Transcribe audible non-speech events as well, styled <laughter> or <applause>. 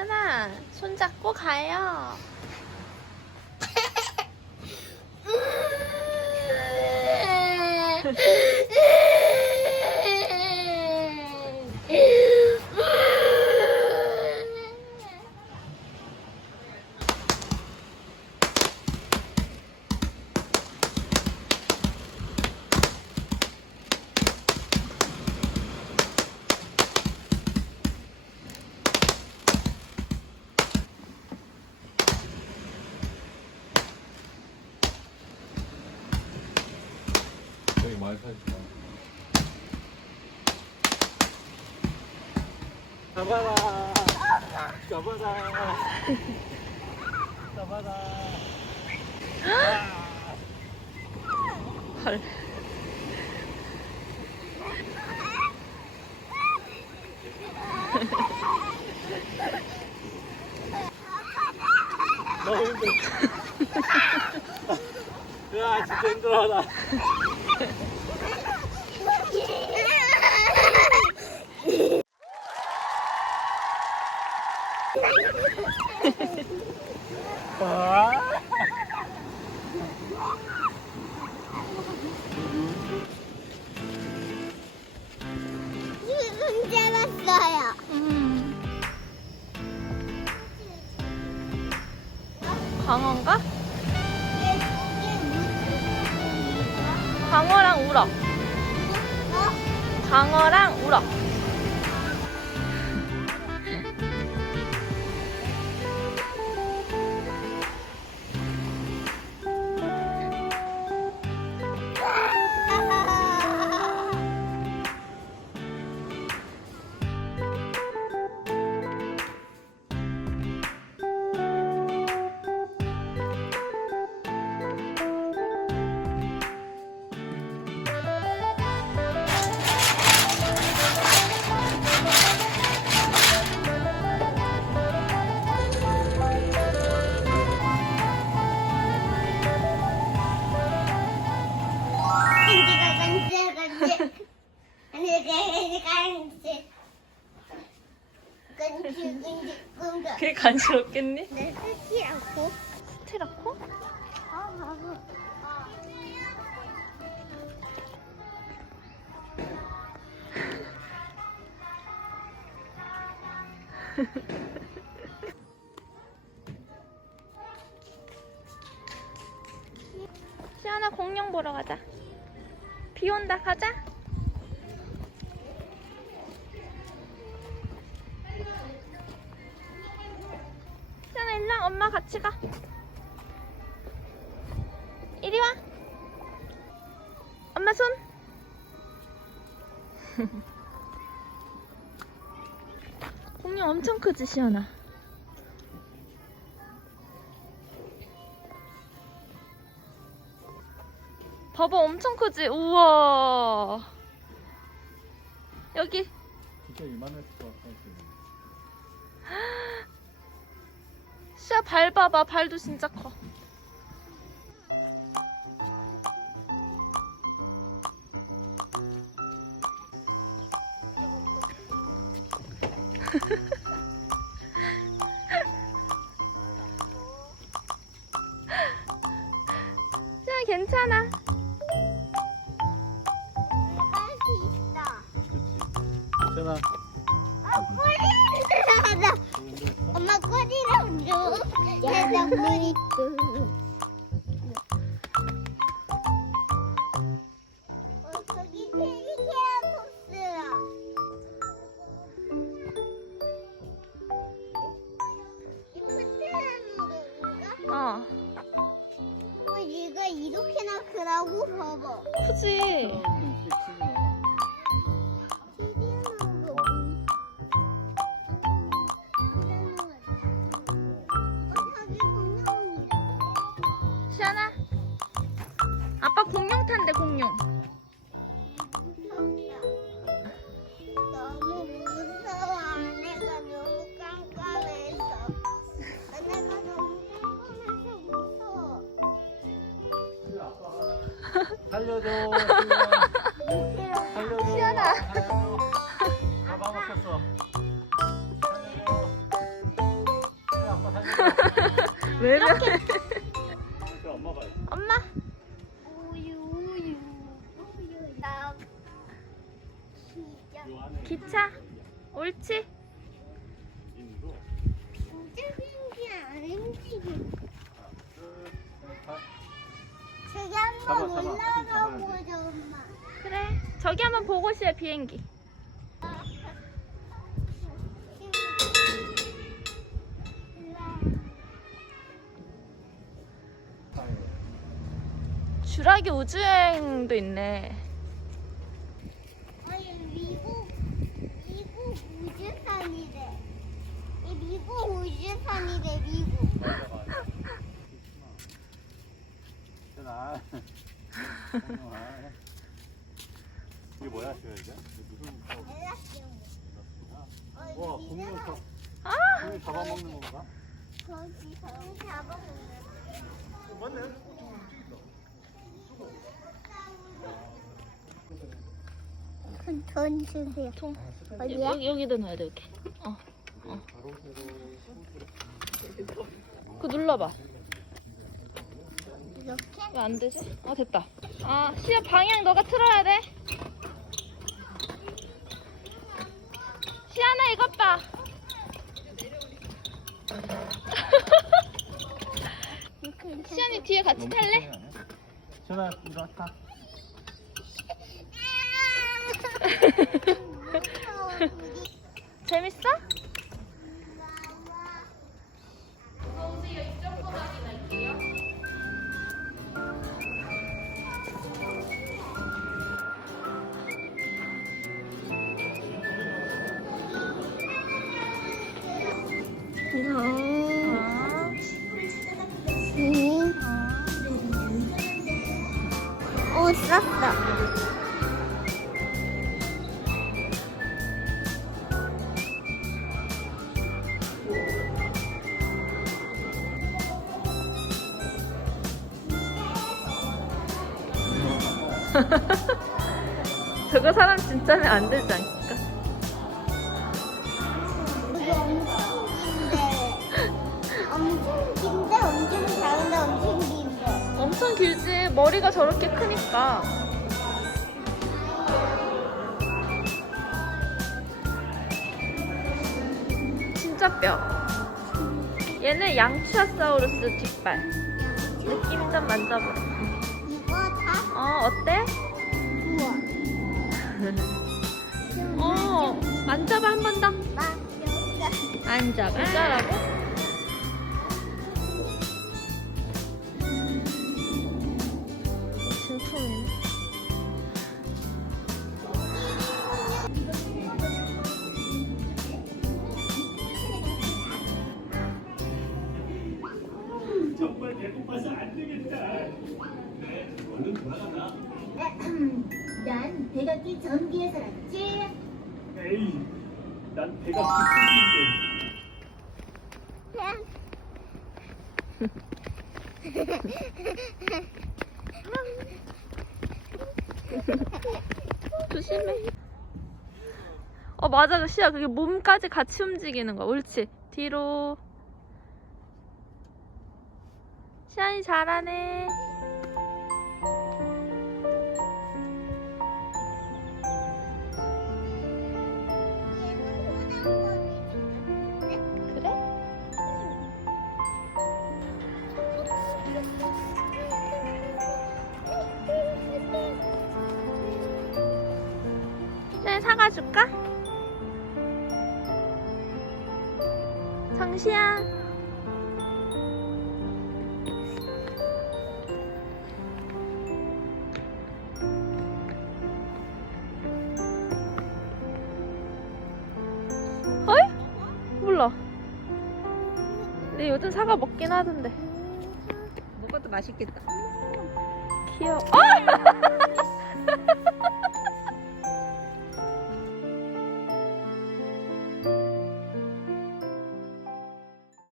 시연아, 손 잡고 가요. <laughs> 来看。小爸爸，小爸爸，小爸爸，好。<laughs> 광어인가? 광어랑 우럭. 어? 광어랑 우럭. 그게 간지럽겠니? 내 스테라코? 아 <laughs> 시연아 공룡 보러 가자. 비 온다 가자. 엄마 같이 가. 이리 와. 엄마 손. <laughs> 공룡 엄청 크지 시연아. 봐봐 엄청 크지? 우와 여기 진짜 이만했을 것 같아. 시야 발 봐봐. 발도 진짜 커. <laughs> 시야 괜찮아. 할수 있어. 그치. 세나. 아. 꼬리 를 하자 엄마 꼬리를 줘 얘가 꼬리. 어 저기 트리케라톱스야. 이 프트라는 건가? 어 어, 얘가 이렇게나 크다고? 봐봐. 크지 살려줘. 살려줘. 시연아. 살려줘. 다 까먹혔어. 살려줘. 그래, 아빠 살려줘. 왜 이렇게? 그래, 엄마 봐요. 엄마. 우유 우유 우유 나 기차. 기차. 옳지? 저기 잡아, 한번 잡아. 올라가 잡아야 돼. 보자 엄마. 그래. 저기 한번 보고 시야 비행기. 주라기 우주여행도 있네. 아니 미국 미국 우주선이래. 이 미국 우주선이래 미국. 전화. 이게 뭐야, 지금? 이게 무슨. 와, 공룡 잡, 아! 공룡 잡아먹는 건가? 거기서 잡아먹는. 맞네. 돈 주세요. 통. 어디야? 여기 여기다 넣어야 돼 이렇게. 어. 어. 그 눌러봐. 이렇게? 왜 안 되지? 아 됐다. 아 시야 방향 너가 틀어야 돼. 시아나 이것 봐. <laughs> 시안이 뒤에 같이 탈래? 전화, 이거 타. <laughs> 재밌어? 아, 옷 샀어. <laughs> 저거 사람 진짜면 안 되지 않을 머리가 저렇게 크니까. 진짜 뼈. 얘는 양추아사우루스 뒷발. 느낌 좀 만져봐. 이거 다 어 어때? 우와. <laughs> 어 만져봐 한 번 더. 나 여기가 만져봐. 진짜라고? <clears throat> 난 대각기 전기에서 났지. 에이, 난 배가 기쁜데. <laughs> 조심해. 어 맞아 그 시야 그게 몸까지 같이 움직이는 거야. 옳지. 뒤로. 시안이 잘하네. 그래? 시안이 사과 줄까? 상시야. 몰라. 근데 요즘 사과 먹긴 하던데. 먹어도 맛있겠다. 귀여워. 어! <laughs>